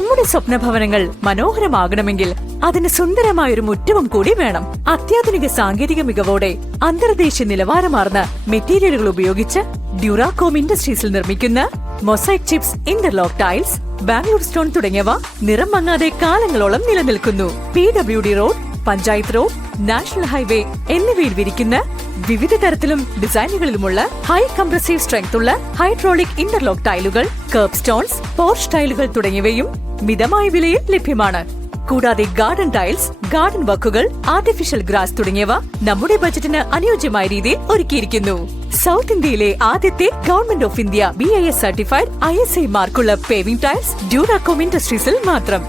നമ്മുടെ സ്വപ്നഭവനങ്ങൾ മനോഹരമാകണമെങ്കിൽ അതിന് സുന്ദരമായൊരു മുറ്റവും കൂടി വേണം. അത്യാധുനിക സാങ്കേതിക മികവോടെ അന്തർദേശീയ നിലവാരമാർന്ന മെറ്റീരിയലുകൾ ഉപയോഗിച്ച് ഡ്യൂറാകോം ഇൻഡസ്ട്രീസിൽ നിർമ്മിക്കുന്ന mosaic chips, interlock tiles, Bangalore stone തുടങ്ങിയവ നിറം മങ്ങാതെ കാലങ്ങളോളം നിലനിൽക്കുന്നു. PWD road, panchayat road, national highway എന്നിവയിൽ വിരിക്കുന്ന വിവിധ തരത്തിലും ഡിസൈനുകളിലുമുള്ള ഹൈ കംപ്രസീവ് സ്ട്രെങ്ത് ഉള്ള ഹൈഡ്രോളിക് ഇന്റർലോക്ക് ടൈലുകൾ, കർബ് സ്റ്റോൺസ്, പോർച്ച് ടൈലുകൾ തുടങ്ങിയവയും മിതമായ വിലയിൽ ലഭ്യമാണ്. കൂടാതെ ഗാർഡൻ ടൈൽസ്, ഗാർഡൻ വർക്കുകൾ, ആർട്ടിഫിഷ്യൽ ഗ്രാസ് തുടങ്ങിയവ നമ്മുടെ ബജറ്റിന് അനുയോജ്യമായ രീതിയിൽ ഒരുക്കിയിരിക്കുന്നു. സൗത്ത് ഇന്ത്യയിലെ ആദ്യത്തെ government of India BIS certified ISI മാർക്കുള്ള പേവിംഗ് ടൈൽസ് ഡ്യൂറാകോം ഇൻഡസ്ട്രീസിൽ മാത്രം.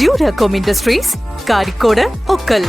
ഡ്യൂറാകോം ഇൻഡസ്ട്രീസ്, കാരിക്കോട്, ഒക്കൽ.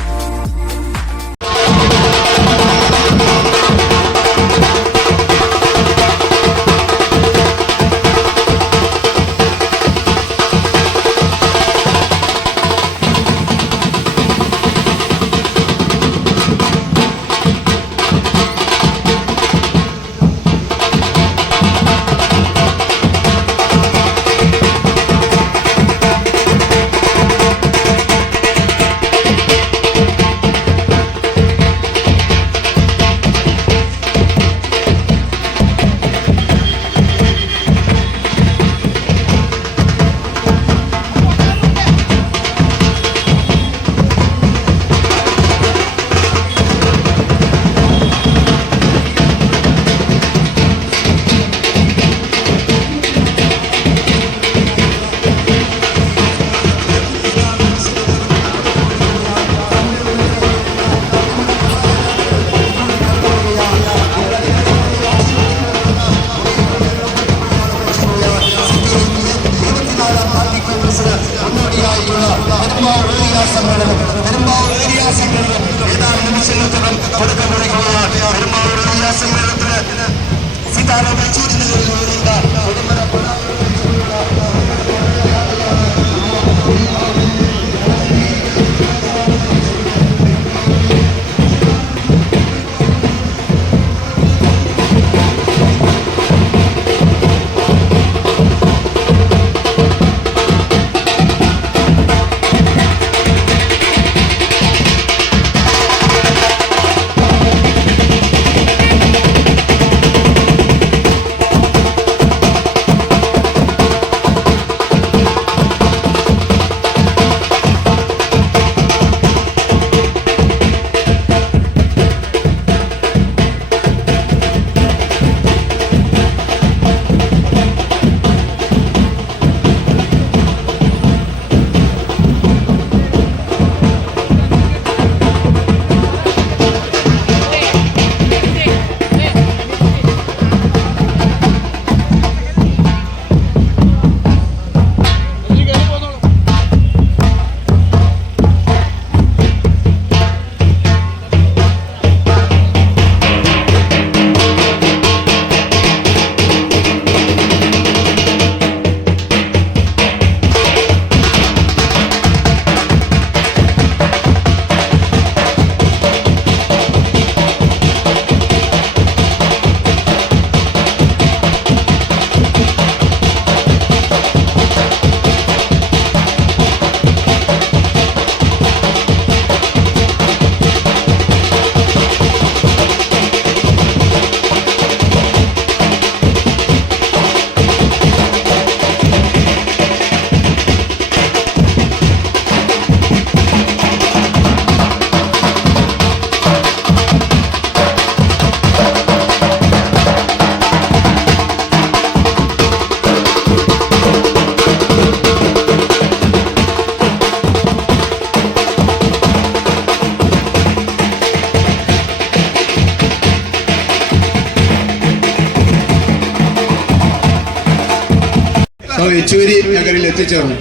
യെച്ചൂരി നഗരിൽ എത്തിച്ചേർന്നു.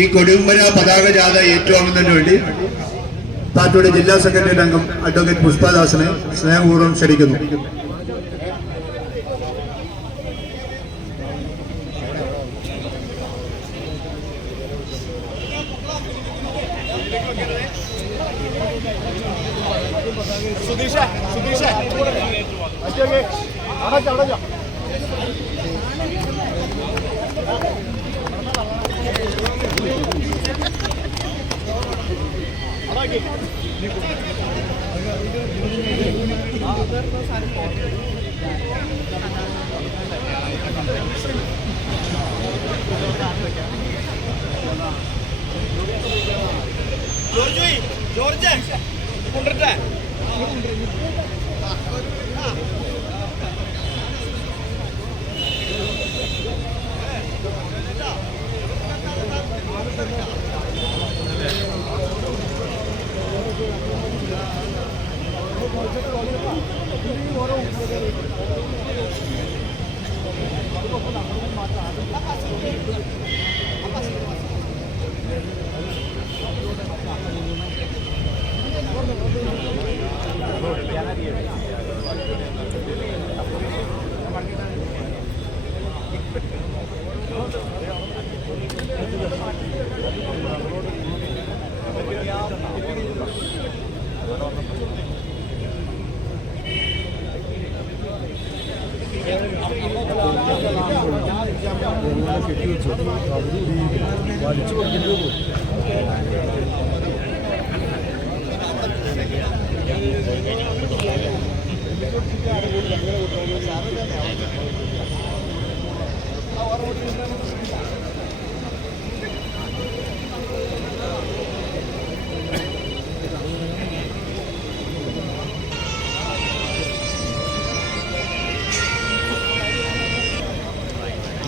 ഈ കൊടുമ്പന പതാക ജാഥ ഏറ്റുവാങ്ങുന്നതിന് വേണ്ടി പാർട്ടിയുടെ ജില്ലാ സെക്രട്ടറി അംഗം അഡ്വക്കേറ്റ് പുഷ്പദാസിനെ സ്നേഹപൂർവ്വം ക്ഷണിക്കുന്നു. ജോർജ് കൊണ്ടിട്ടെ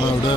അവിടെ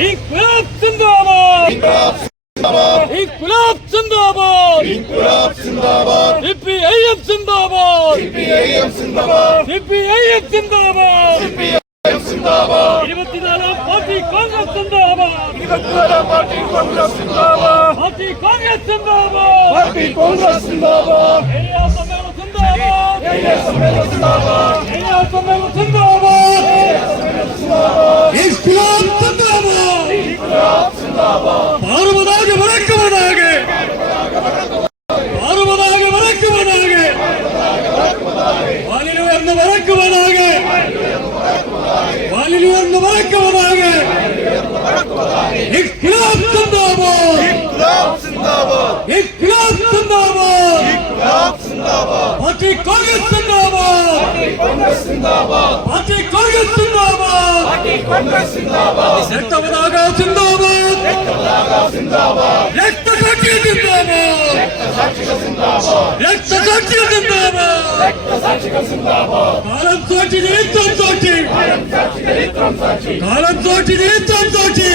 İnkılap zindabad! İnkılap zindabad! İnkılap zindabad! CPIM zindabad! CPIM zindabad! CPIM zindabad! CPIM zindabad! 24 party Congress zindabad! 24 party Congress zindabad! Party Congress zindabad! Party Congress zindabad! Area സമ്മേളനം zindabad! ഏരിയ സമ്മേളനം zindabad! ഏരിയ സമ്മേളനം zindabad! ഇൻക്ലാബ് സിന്ദാബാദ്! Inquilab zindabad! പാറുപതാകെ വരക്കുപതാകെ പാറുപതാകെ വരക്കുപതാകെ വാലിലുയർന്ന് വരക്കുപതാകെ വാലിലുയർന്ന് വരക്കുപതാകെ inquilab സിന്ദാബാദ്! Inquilab zindabad! Inquilab സിന്ദാബാദ്! Inquilab zindabad! Party Congress സിന്ദാബാദ്! Congress zindabad! Party Congress സിന്ദാബാദ്! Congress zindabad! രക്തപതാക സിന്ദാബാദ്! രക്തസാക്ഷി സിന്ദാബാദ്! രക്തസാക്ഷി സിന്ദാബാദ്! കാലം സാക്ഷി ചരിത്രം സാക്ഷി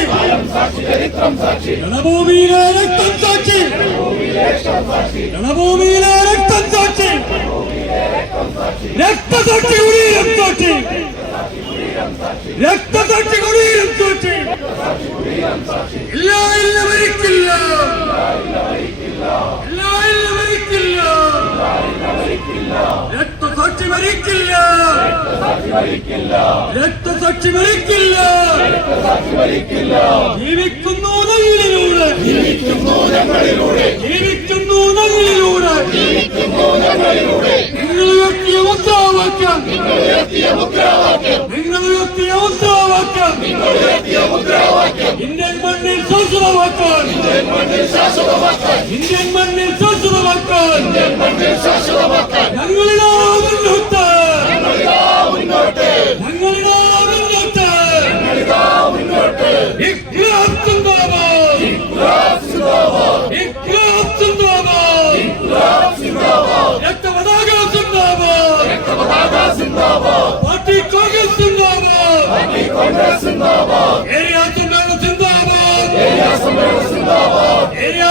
കാലം സാക്ഷി ചരിത്രം സാക്ഷി രണഭൂമിയിലെ രക്തം സാക്ഷി രണഭൂമിയിലെ രക്തം സാക്ഷി രക്തസാക്ഷി കുടീരം സാക്ഷി രക്തസാക്ഷി കുടീരം സാക്ഷി ഇല്ല ഇല്ല മരിക്കില്ല ഇല്ല ഇല്ല മരിക്കില്ല രക്തസാക്ഷി മരിക്കില്ല രക്തസാക്ഷി മരിക്കില്ല ജീവിക്കുന്നു ഞങ്ങളിലൂടെ ജീവിക്കുന്നു ഞങ്ങളിലൂടെ നിങ്ങൾ ഉയർത്തിയ മുദ്രാവാക്യം ഇന്ത്യൻ മണ്ണിൽ ശാശ്വതമാക്കാൻ ഇന്ത്യൻ മണ്ണിൽ ശാശ്വതമാക്കാൻ ഞങ്ങളിതാ മുന്നോട്ട് ഞങ്ങളിതാ മുന്നോട്ട് ഇൻക്ലാബ് സിന്ദാബാദ് ഇൻക്ലാബ് സിന്ദാബാദ് രക്തപതാക സിന്ദാബാദ് പാർട്ടി കോൺഗ്രസ് സിന്ദാബാദ് ഏരിയ സമ്മേളനം സിന്ദാബാദ് ഏരിയ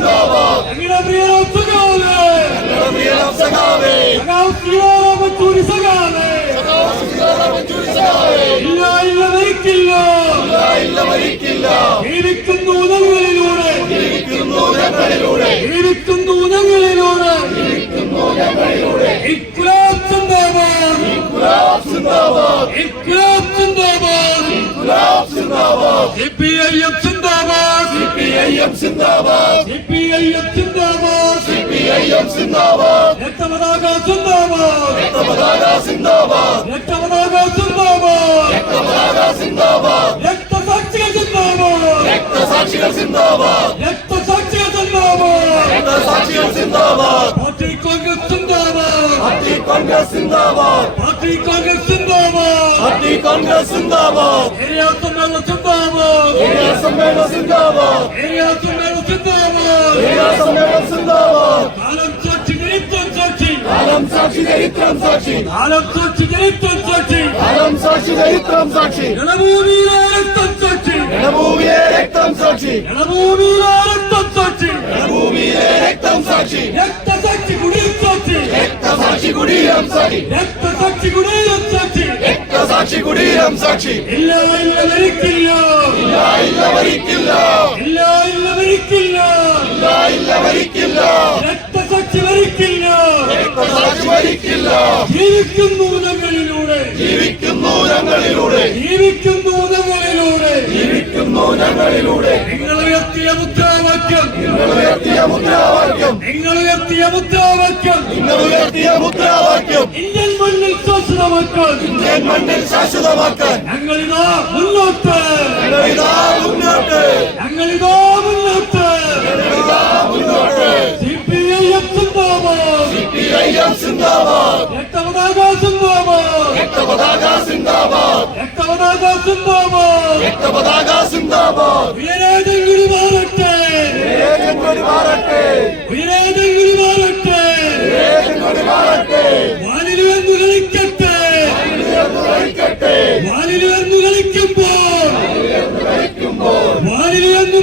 സിന്ദാബാദ് ഞങ്ങളുടെ പ്രിയ സഖാവേ ഞങ്ങളുടെ പ്രിയനാം സഖാവേ സഖാവ് ശ്രീരാമപുരി സഖാവേ മഞ്ചൂരി സഖാവേ ഇല്ല ഇല്ല മരിക്കില്ല ഇല്ല മരിക്കില്ല ജീവിക്കുന്നു ഞങ്ങളിലൂടെ ജീവിക്കുന്നു ഞങ്ങളിലൂടെ ജീവിക്കുന്നു ഞങ്ങളിലൂടെ ഇൻക്ലാബ് സിന്ദാബാദ് ഇൻക്ലാബ് സിന്ദാബാദ് ഇൻക്ലാബ് സിന്ദാബാദ് ഇൻക്ലാബ് സിന്ദാബാദ് സിപിഐഎം സിന്ദാബാദ് സിപിഐഎം സിന്ദാബാദ് സിപിഐഎം സിന്ദാബാദ് സിപിഐഎം സിന്ദാബാദ് രക്തപതാക സിന്ദാബാദ് രക്തപതാക സിന്ദാബാദ് രക്തപതാക സിന്ദാബാദ് രക്തപതാക സിന്ദാബാദ് രക്തസാക്ഷികൾ സിന്ദാബാദ് രക്തസാക്ഷികൾ സിന്ദാബാദ് രക്തസാക്ഷികൾ സിന്ദാബാദ് രക്തസാക്ഷികൾ സിന്ദാബാദ് പാർട്ടി കോൺഗ്രസ് സിന്ദാബാദ് പാർട്ടി കോൺഗ്രസ് സിന്ദാബാദ് പാർട്ടി കോൺഗ്രസ് സിന്ദാബാദ് പാർട്ടി കോൺഗ്രസ് സിന്ദാബാദ് ഏരിയ സമ്മേളനം സിന്ദാബാദ് ഏരിയ സമ്മേളനം സിന്ദാബാദ് ഏരിയ സമ്മേളനം സിന്ദാബാദ് ഏരിയ സമ്മേളനം സിന്ദാബാദ് കാലം സാക്ഷി ചരിത്രം സാക്ഷി കാലം സാക്ഷി ചരിത്രം സാക്ഷി കാലം സാക്ഷി ചരിത്രം സാക്ഷി കാലം സാക്ഷി ചരിത്രം സാക്ഷി രണഭൂമിയിലെ രക്തം സാക്ഷി രണഭൂമിയിലെ രക്തം സാക്ഷി രണഭൂമിയിലെ രക്തം സാക്ഷി രണഭൂമിയിലെ രക്തം സാക്ഷി രക്തസാക്ഷി കുടിയും സാക്ഷി രക്തസാക്ഷി കുടീരം സാക്ഷി രക്തസാക്ഷി കുടിയും സാക്ഷി രക്തസാക്ഷി കുടീരം സാക്ഷി ഇല്ല ഇല്ല മരിക്കില്ല ഇല്ല മരിക്കില്ല ഇല്ല ഇല്ല മരിക്കില്ല ഇല്ല മരിക്കില്ല രക്തസാക്ഷി മരിക്കില്ല രക്തസാക്ഷി മരിക്കില്ല ജീവിക്കുന്നു ഞങ്ങളിലൂടെ ജീവിക്കുന്നു ഞങ്ങളിലൂടെ ജീവിക്കുന്നു ഞങ്ങളിലൂടെ ജീവിക്കുന്നു ഞങ്ങളിലൂടെ നിങ്ങൾ ഉയർത്തിയ മുദ്രാവാക്യം നിങ്ങൾ ഉയർത്തിയ മുദ്രാവാക്യം നിങ്ങൾ ഉയർത്തിയ മുദ്രാവാക്യം നിങ്ങൾ ഉയർത്തിയ മുദ്രാവാക്യം ഇന്ത്യൻ മണ്ണിൽ ശാശ്വതമാക്കാൻ ഇന്ത്യൻ മണ്ണിൽ ശാശ്വതമാക്കാൻ ഞങ്ങളിതാ മുന്നോട്ട് ഞങ്ങളിതാ മുന്നോട്ട് ഞങ്ങളിതാ മുന്നോട്ട് ഞങ്ങളിതാ മുന്നോട്ട് സിപിഐഎം സിന്ദാബാദ് സിപിഐഎം സിന്ദാബാദ് രക്തപതാക സിന്ദാബാദ് രക്തപതാക സിന്ദാബാദ് രക്തപതാക സിന്ദാബാദ് രക്തപതാക സിന്ദാബാദ് ഉയരേതെങ്കിലും മാറട്ടെ ഏകൻകൊടി മാറട്ടെ ഉയരേതെങ്കിലും മാറട്ടെ ഏകൻകൊടി മാറട്ടെ വാനിലുവെന്നു കളിക്കട്ടെ കളിക്കട്ടെ വാനിലുവെന്നു കളിക്കുമ്പോൾ വാനിലുവെന്നു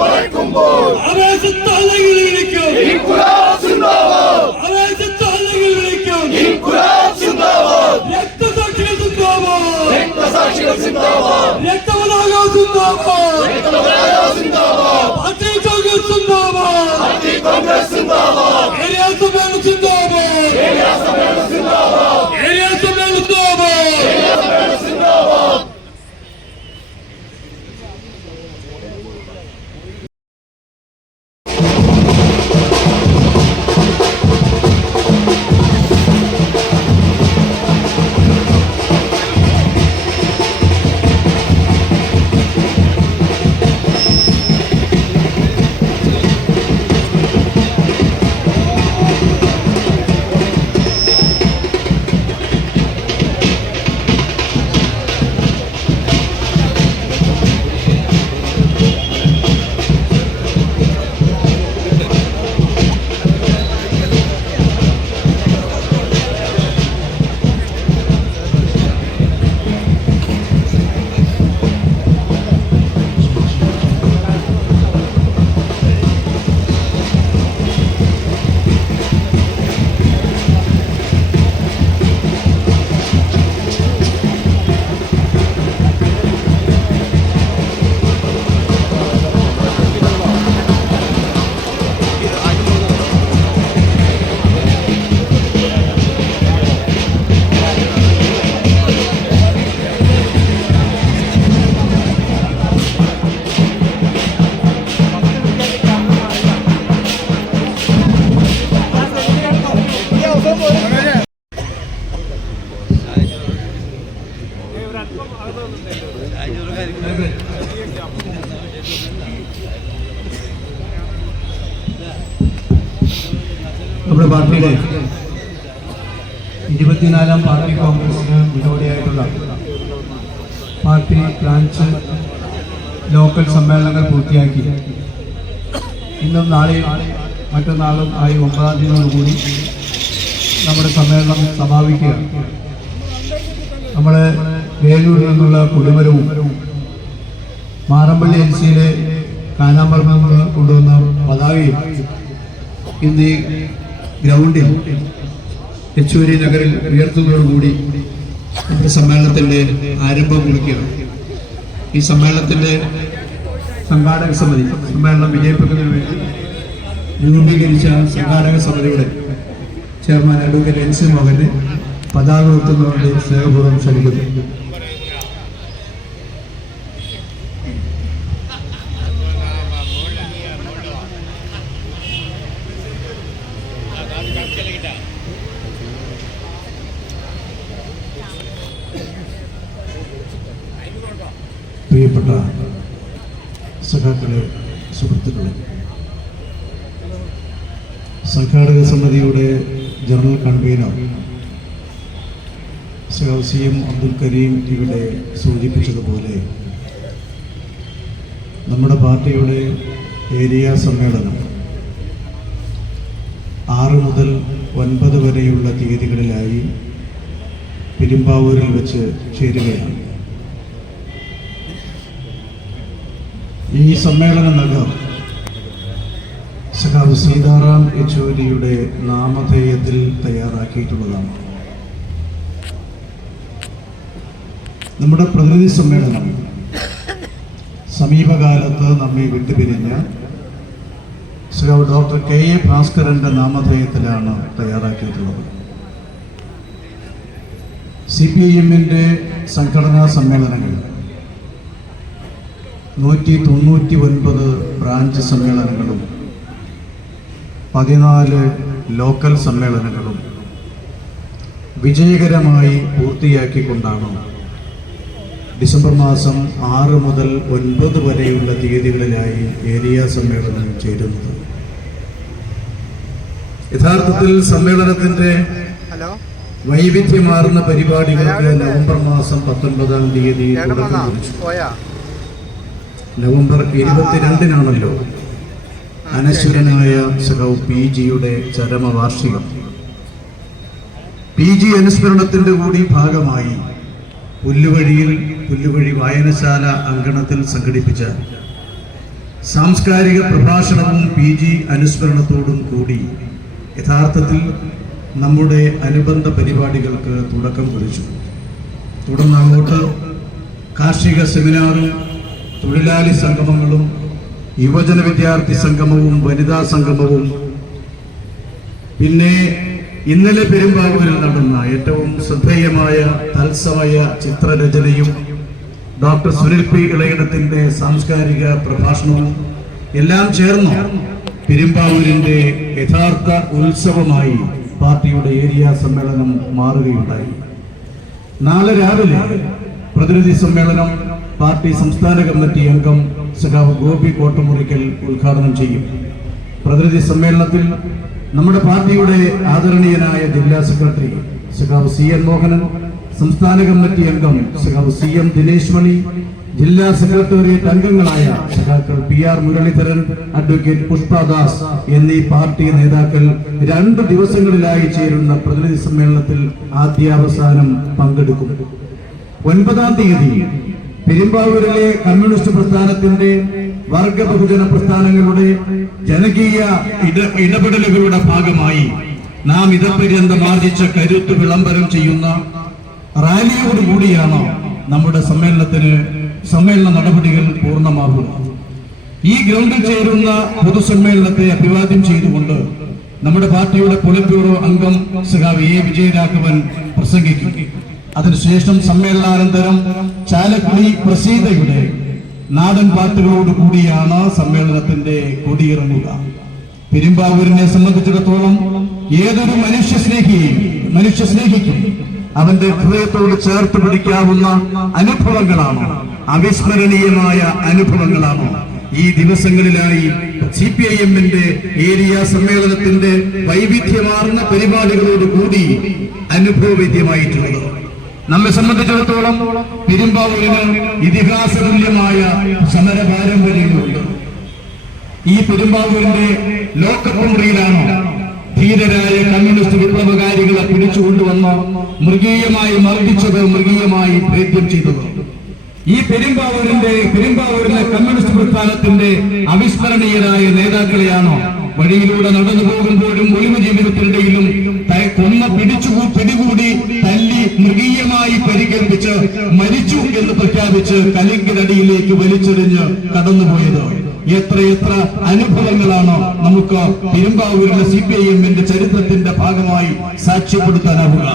മറക്കുമ്പോൾ ആവേശത്താണെങ്കിൽ വിളിക്കും ഇൻകുലാബ് സിന്ദാബാദ് ആവേശത്താണെങ്കിൽ വിളിക്കും ഇൻകുലാബ് സിന്ദാബാദ് രക്തസാക്ഷികൾ സിന്ദാബാദ് രക്തസാക്ഷികൾ സിന്ദാബാദ് രക്തപതാക സിന്ദാബാദ് രക്തപതാക സിന്ദാബാദ് പാർട്ടി കോൺഗ്രസ് സിന്ദാബാദ് പാർട്ടി കോൺഗ്രസ് സിന്ദാബാദ് ഏരിയ സമ്മേളനം സിന്ദാബാദ് ഏരിയ സമ്മേളനം സിന്ദാബാദ് ഏരിയ സമ്മേളനം സിന്ദാബാദ് ഏരിയ സമ്മേളനം സിന്ദാബാദ് നമ്മുടെ പാർട്ടിയുടെ 24ാം പാർട്ടി കോൺഗ്രസിന് മുന്നോടിയായിട്ടുള്ള പാർട്ടി ബ്രാഞ്ച് ലോക്കൽ സമ്മേളനങ്ങൾ പൂർത്തിയാക്കി ഇന്നും നാളെയും മറ്റന്നാളും ആയി 9-ാം തീയതിയോടുകൂടി നമ്മുടെ സമ്മേളനം സമാപിക്കുകയാണ്. നമ്മുടെ വേലൂരിൽ നിന്നുള്ള കുടിമരവും മാറമ്പള്ളി LCയിലെ കാനാമർമ്മ കൊണ്ടുവന്ന പതാകയും ഇന്ന് ഈ ഗ്രൗണ്ടിൽ യെച്ചൂരി നഗറിൽ ഉയർത്തുന്നതോടുകൂടി നമ്മുടെ സമ്മേളനത്തിന്റെ ആരംഭം കുറിക്കുകയാണ്. ഈ സമ്മേളനത്തിന്റെ സംഘാടക സമിതി സമ്മേളനം വിജയിപ്പിക്കുന്നതിന് വേണ്ടി രൂപീകരിച്ച സംഘാടക സമിതിയുടെ ചെയർമാൻ അഡ്വക്കേറ്റ് എൻ സി മോഹനെ പതാക ഉയർത്തുന്നതിന് സ്നേഹപൂർവ്വം ക്ഷണിക്കുന്നു. പ്രിയപ്പെട്ട സഖാക്കളെ, സുഹൃത്തുക്കളെ, സംഘാടക സമിതിയുടെ general convener C M Abdul Kareem ഇവിടെ സൂചിപ്പിച്ചതുപോലെ നമ്മുടെ പാർട്ടിയുടെ ഏരിയ സമ്മേളനം 6 മുതൽ 9 വരെയുള്ള തീയതികളിലായി പെരുമ്പാവൂരിൽ വെച്ച് ചേരുകയാണ്. ഈ സമ്മേളന നഗർ സഖാവ് സീതാറാം യെച്ചൂരിയുടെ നാമധേയത്തിൽ തയ്യാറാക്കിയിട്ടുള്ളതാണ്. നമ്മുടെ പ്രതിനിധി സമ്മേളനം സമീപകാലത്ത് നമ്മെ വിട്ടുപിരിഞ്ഞ സഖാവ് ഡോക്ടർ കെ എ ഭാസ്കരന്റെ നാമധേയത്തിലാണ് തയ്യാറാക്കിയിട്ടുള്ളത്. CPIM-ന്റെ സംഘടനാ സമ്മേളനങ്ങൾ 199 ബ്രാഞ്ച് സമ്മേളനങ്ങളും 14 ലോക്കൽ സമ്മേളനങ്ങളും വിജയകരമായി പൂർത്തിയാക്കിക്കൊണ്ടാണ് ഡിസംബർ മാസം 6 മുതൽ 9 വരെയുള്ള തീയതികളിലായി ഏരിയ സമ്മേളനം ചേരുന്നത്. യഥാർത്ഥത്തിൽ സമ്മേളനത്തിന്റെ വൈവിധ്യമാർന്ന പരിപാടികൾക്ക് നവംബർ മാസം 19-ാം തീയതി തുടക്കം കുറിച്ചു. നവംബർ 22-നാണല്ലോ അനശ്വരനായ സഖാവ് PG-യുടെ ചരമവാർഷികം. PG അനുസ്മരണത്തിന്റെ കൂടി ഭാഗമായി പുല്ലുവഴി വായനശാല അങ്കണത്തിൽ സംഘടിപ്പിച്ച സാംസ്കാരിക പ്രഭാഷണവും PG അനുസ്മരണത്തോടും കൂടി യഥാർത്ഥത്തിൽ നമ്മുടെ അനുബന്ധ പരിപാടികൾക്ക് തുടക്കം കുറിച്ചു. തുടർന്ന് അങ്ങോട്ട് കാർഷിക സെമിനാറും തൊഴിലാളി സംഗമങ്ങളും യുവജന വിദ്യാർത്ഥി സംഗമവും വനിതാ സംഗമവും പിന്നെ ഇന്നലെ പെരുമ്പാവൂരിൽ നടന്ന ഏറ്റവും ശ്രദ്ധേയമായ തത്സമയ ചിത്രരചനയും ഡോക്ടർ സുനിൽ പി ഇളയിടത്തിന്റെ സാംസ്കാരിക പ്രഭാഷണവും എല്ലാം ചേർന്ന് പെരുമ്പാവൂരിന്റെ യഥാർത്ഥ ഉത്സവമായി പാർട്ടിയുടെ ഏരിയ സമ്മേളനം മാറുകയുണ്ടായി. നാളെ രാവിലെ പ്രതിനിധി സമ്മേളനം പാർട്ടി സംസ്ഥാന കമ്മിറ്റി അംഗം സഖാവ് ഗോപി കോട്ടമുറിക്കൽ ഉദ്ഘാടനം ചെയ്യും. പ്രതിനിധി സമ്മേളനത്തിൽ നമ്മുടെ പാർട്ടിയുടെ ആദരണീയനായ ജില്ലാ സെക്രട്ടറി സഖാവ് CN മോഹനൻ, സംസ്ഥാന കമ്മിറ്റി അംഗം സഖാവ് CM ദിനേശ് മണി, ജില്ലാ സെക്രട്ടേറിയറ്റ് അംഗങ്ങളായ സഖാക്കൾ PR മുരളീധരൻ, അഡ്വക്കേറ്റ് പുഷ്പദാസ് എന്നീ പാർട്ടി നേതാക്കൾ 2 ദിവസങ്ങളിലായി ചേരുന്ന പ്രതിനിധി സമ്മേളനത്തിൽ ആദ്യാവസാനം പങ്കെടുക്കും. 9-ാം തീയതി പെരുമ്പാവൂരിലെ കമ്മ്യൂണിസ്റ്റ് പ്രസ്ഥാനത്തിന്റെ വർഗ ബഹുജന പ്രസ്ഥാനങ്ങളുടെ ജനകീയ ഇടപെടലുകളുടെ ഭാഗമായി നാം ഇതപര്യന്തം ആർജിച്ച കരുത്ത് വിളംബരം ചെയ്യുന്ന റാലിയോടുകൂടിയാണ് നമ്മുടെ സമ്മേളന നടപടികൾ പൂർണ്ണമാകുക. ഈ ഗ്രൗണ്ടിൽ ചേരുന്ന പൊതുസമ്മേളനത്തെ അഭിവാദ്യം ചെയ്തുകൊണ്ട് നമ്മുടെ പാർട്ടിയുടെ പൊളിറ്റ് ബ്യൂറോ അംഗം സഖാവ് A വിജയരാഘവൻ പ്രസംഗിക്കും. അതിനുശേഷം സമ്മേളനാനന്തരം ചാലക്കുടി പ്രസീതയുടെ നാടൻ പാട്ടുകളോട് കൂടിയാണ് സമ്മേളനത്തിന്റെ കൊടിയിറങ്ങുക. പെരുമ്പാവൂരിനെ സംബന്ധിച്ചിടത്തോളം ഏതൊരു മനുഷ്യ സ്നേഹിക്കും അവന്റെ ഹൃദയത്തോട് ചേർത്ത് പിടിക്കാവുന്ന അനുഭവങ്ങളാണ്, അവിസ്മരണീയമായ അനുഭവങ്ങളാണ് ഈ ദിവസങ്ങളിലായി CPIM-ന്റെ ഏരിയ സമ്മേളനത്തിന്റെ വൈവിധ്യമാർന്ന പരിപാടികളോട് കൂടി അനുഭവവേദ്യമായിട്ടുള്ളത്. നമ്മെ സംബന്ധിച്ചിടത്തോളം പെരുമ്പാവൂരിന് ഇതിഹാസ തുല്യമായ സമര പാരമ്പര്യങ്ങളുണ്ട്. ഈ പെരുമ്പാവൂരിന്റെ ലോക്കപ്പ് മുറിയിലാണ് ധീരരായ കമ്മ്യൂണിസ്റ്റ് പിടിച്ചുകൊണ്ടുവന്ന് മൃഗീയമായി മർദ്ദിച്ചത്, മൃഗീയമായി ഭേദ്യം ചെയ്തത്. ഈ പെരുമ്പാവൂരിലെ കമ്മ്യൂണിസ്റ്റ് പ്രസ്ഥാനത്തിന്റെ അവിസ്മരണീയരായ നേതാക്കളെയാണോ വഴിയിലൂടെ നടന്നു പോകുമ്പോഴും ഒളിവ് ജീവിതത്തിനിടയിലും കൊന്ന പിടികൂടി തല്ലി മൃഗീയമായി പരിക്കേൽപ്പിച്ച് മരിച്ചു എന്ന് പ്രഖ്യാപിച്ച് കലിങ്കിനടിയിലേക്ക് വലിച്ചെറിഞ്ഞ് കടന്നുപോയത്? എത്ര അനുഭവങ്ങളാണ് നമുക്ക് പെരുമ്പാവൂരിലെ CPIM-ന്റെ ചരിത്രത്തിന്റെ ഭാഗമായി സാക്ഷ്യപ്പെടുത്താനാവുക.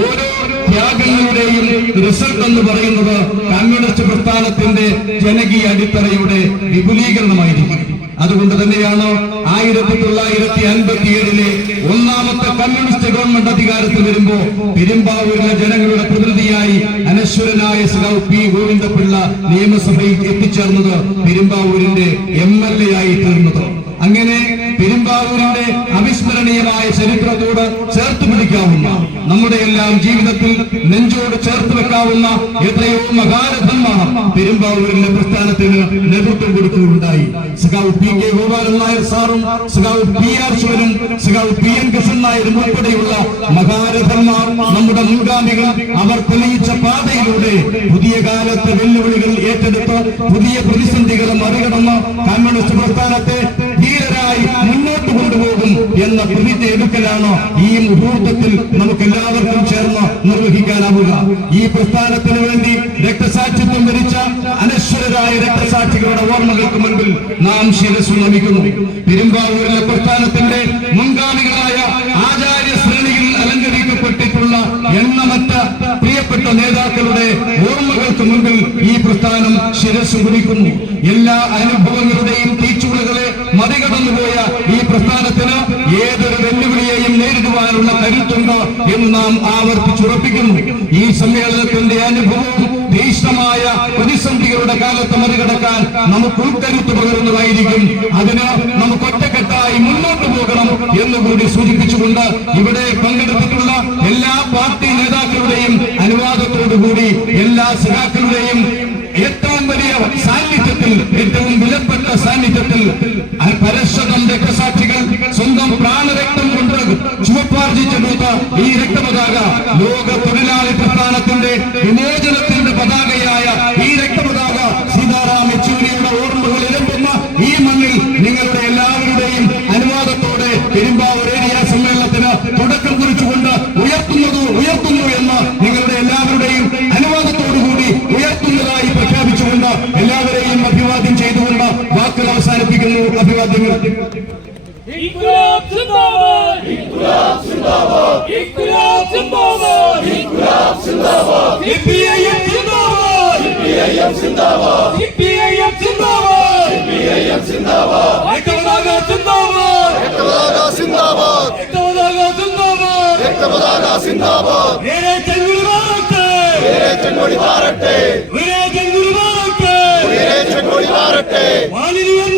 ഓരോ ത്യാഗങ്ങളുടെയും റിസൾട്ട് എന്ന് പറയുന്നത് കമ്മ്യൂണിസ്റ്റ് പ്രസ്ഥാനത്തിന്റെ ജനകീയ അടിത്തറയുടെ വിപുലീകരണമായിരിക്കും. അതുകൊണ്ട് തന്നെയാണ് 1957 ഒന്നാമത്തെ കമ്മ്യൂണിസ്റ്റ് ഗവൺമെന്റ് അധികാരത്തിൽ വരുമ്പോ പെരുമ്പാവൂരിലെ ജനങ്ങളുടെ പ്രതിനിധിയായി അനശ്വരനായ സഖാവ് P. ഗോവിന്ദപിള്ള നിയമസഭയിൽ എത്തിച്ചേർന്നത്, പെരുമ്പാവൂരിന്റെ MLA ആയി തീർന്നത്. അങ്ങനെ പെരുമ്പാവൂരിന്റെ അവിസ്മരണീയമായ ചരിത്രത്തോട് ചേർത്ത് പിടിക്കാവുന്ന, നമ്മുടെ എല്ലാം ജീവിതത്തിൽ നെഞ്ചോട് ചേർത്ത് വെക്കാവുന്ന എത്രയോ മഹാരഥന്മാർ പെരുമ്പാവൂരിന്റെ പ്രസ്ഥാനത്തിന് നേതൃത്വം കൊടുക്കുകയുണ്ടായി. സഖാവ് P.K. ഗോപാലൻ നായർ സാറും സഖാവ് P.R. ശിവനും സഖാവ് P.N. കൃഷ്ണൻ നായരും ഉൾപ്പെടെയുള്ള മഹാരഥന്മാർ, നമ്മുടെ മുൻഗാമികൾ, അവർ തെളിയിച്ച പാതയിലൂടെ പുതിയ കാലത്തെ വെല്ലുവിളികൾ ഏറ്റെടുത്ത് പുതിയ പ്രതിസന്ധികളെ മറികടന്ന് കമ്മ്യൂണിസ്റ്റ് പ്രസ്ഥാനത്തെ ധീരരായി മുന്നോട്ട് കൊണ്ടുപോകും എന്ന പ്രതിജ്ഞ എടുക്കലാണ് ഈ മുഹൂർത്തത്തിൽ നമുക്ക് എല്ലാവർക്കും ചേർന്ന് നിർവഹിക്കാനാവുക. ഈ പ്രസ്ഥാനത്തിന് വേണ്ടി രക്തസാക്ഷിത്വം വരിച്ച അനശ്വരരായ രക്തസാക്ഷികളുടെ ഓർമ്മകൾക്ക് മുൻപിൽ നാം ശിരസ്സു നമിക്കുന്നു. പെരുമ്പാവൂരിലെ പ്രസ്ഥാനത്തിന്റെ മുൻഗാമികളായ ആചാര്യ ശ്രേണിയിൽ അലങ്കരിക്കപ്പെട്ടിട്ടുള്ള എണ്ണമറ്റ പ്രിയപ്പെട്ട നേതാക്കളുടെ ഓർമ്മകൾക്ക് മുൻപിൽ ഈ പ്രസ്ഥാനം ശിരസ്സു കുറിക്കുന്നു. എല്ലാ അനുഭവങ്ങളുടെയും തീച്ചുളകളെ മറികടന്നുപോയ ഈ പ്രസ്ഥാനത്തിന് ഏതൊരു വെല്ലുവിളിയെയും നേരിടുവാനുള്ള കരുത്തുണ്ട് എന്ന് നാം ആവർത്തിച്ചുറപ്പിക്കുന്നു. ഈ സമ്മേളനത്തിന്റെ അനുഭവം തീക്ഷ്ണമായ പ്രതിസന്ധികളുടെ കാലത്ത് മറികടക്കാൻ നമുക്ക് ഉൾക്കരുത്ത് പകരുന്നതായിരിക്കും. അതിന് നമുക്ക് ഒറ്റക്കെട്ടായി മുന്നോട്ട് പോകണം എന്നുകൂടി സൂചിപ്പിച്ചുകൊണ്ട് ഇവിടെ പങ്കെടുത്തിട്ടുള്ള എല്ലാ പാർട്ടി നേതാക്കളുടെയും അനുവാദത്തോടുകൂടി എല്ലാ സഖാക്കളുടെയും ഏറ്റവും വലിയ സാന്നിധ്യത്തിൽ, ഏറ്റവും വിലപ്പെട്ട സാന്നിധ്യത്തിൽ പരസ്പരം രക്തസാക്ഷികൾ സ്വന്തം പ്രാണരക്തം കൊണ്ട് ചുവപ്പാർജിച്ചെടുത്ത ഈ രക്തപതാക, ലോക തൊഴിലാളി പ്രസ്ഥാനത്തിന്റെ വിമോചനത്തിന്റെ പതാകയായ ഈ രക്തപതാക സീതാറാം യെച്ചൂരിയുടെ ഓർമ്മകൾ ഇരമ്പുന്ന ഈ മണ്ണിൽ നിങ്ങളുടെ എല്ലാവരുടെയും അനുവാദത്തോടെ പെരുമ്പാവൂർ ഏരിയ സമ്മേളനത്തിന് തുടക്കം കുറിച്ചുകൊണ്ട് ഉയർത്തുന്നു എന്ന് നിങ്ങളുടെ എല്ലാവരുടെയും അനുവാദത്തോടുകൂടി ഉയർത്തുന്നതായി പ്രഖ്യാപിച്ചുകൊണ്ട് എല്ലാവരെയും അഭിവാദ്യം ചെയ്തുകൊണ്ട് വാക്കുകൾ അവസാനിപ്പിക്കുന്നു. അഭിവാദ്യങ്ങൾ. İnkılap zindabad! İnkılap zindabad! İnkılap zindabad! İnkılap zindabad! CPIM zindabad! CPIM zindabad! CPIM zindabad! CPIM zindabad! Ektabadaga zindabad! Ektabadaga zindabad! Ektabadaga zindabad! Ektabadaga zindabad! Vere Cenguli Bharate! Veere Cenguli Bharate! Vere Cenguli Bharate! Veere Cenguli Bharate! Valiliyan